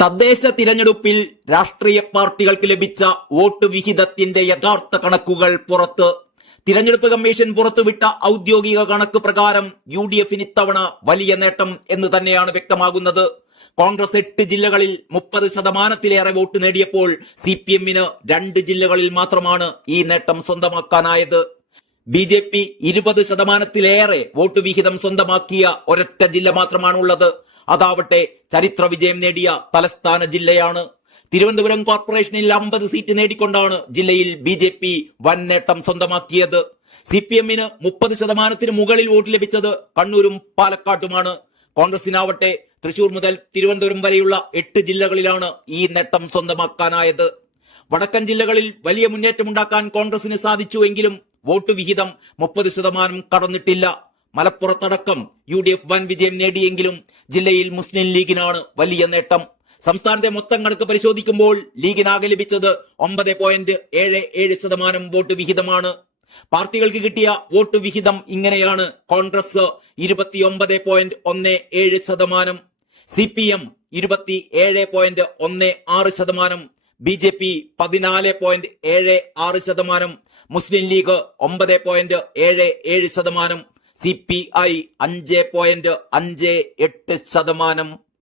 തദ്ദേശ തിരഞ്ഞെടുപ്പിൽ രാഷ്ട്രീയ പാർട്ടികൾക്ക് ലഭിച്ച വോട്ട് വിഹിതത്തിന്റെ യഥാർത്ഥ കണക്കുകൾ പുറത്ത്. തിരഞ്ഞെടുപ്പ് കമ്മീഷൻ പുറത്തുവിട്ട ഔദ്യോഗിക കണക്ക് പ്രകാരം UDFന് ഇത്തവണ വലിയ നേട്ടം എന്ന് തന്നെയാണ് വ്യക്തമാകുന്നത്. കോൺഗ്രസ് 8 ജില്ലകളിൽ 30% വോട്ട് നേടിയപ്പോൾ CPMന് 2 ജില്ലകളിൽ മാത്രമാണ് ഈ നേട്ടം സ്വന്തമാക്കാനായത്. BJP 20% വോട്ട് വിഹിതം സ്വന്തമാക്കിയ ഒരൊറ്റ ജില്ല മാത്രമാണുള്ളത്. അതാവട്ടെ ചരിത്ര വിജയം നേടിയ തലസ്ഥാന ജില്ലയാണ്. തിരുവനന്തപുരം കോർപ്പറേഷനിൽ 50 സീറ്റ് നേടിക്കൊണ്ടാണ് ജില്ലയിൽ BJP വൻ നേട്ടം സ്വന്തമാക്കിയത്. CPMന് 30% മുകളിൽ വോട്ട് ലഭിച്ചത് കണ്ണൂരും പാലക്കാട്ടുമാണ്. കോൺഗ്രസിനാവട്ടെ തൃശൂർ മുതൽ തിരുവനന്തപുരം വരെയുള്ള 8 ജില്ലകളിലാണ് ഈ നേട്ടം സ്വന്തമാക്കാനായത്. വടക്കൻ ജില്ലകളിൽ വലിയ മുന്നേറ്റമുണ്ടാക്കാൻ കോൺഗ്രസിന് സാധിച്ചുവെങ്കിലും വോട്ട് വിഹിതം 30% കടന്നിട്ടില്ല. മലപ്പുറത്തടക്കം UDF വൻ വിജയം നേടിയെങ്കിലും ജില്ലയിൽ മുസ്ലിം ലീഗിനാണ് വലിയ നേട്ടം. സംസ്ഥാനത്തെ മൊത്തം കണക്ക് പരിശോധിക്കുമ്പോൾ ലീഗിനാകെ ലഭിച്ചത് 9.77% വോട്ട് വിഹിതമാണ്. പാർട്ടികൾക്ക് കിട്ടിയ വോട്ട് വിഹിതം ഇങ്ങനെയാണ്: കോൺഗ്രസ് 29.17%, CPM 27.16%, BJP 14.76%, മുസ്ലിം ലീഗ് 9.77%, CPI 5.58%.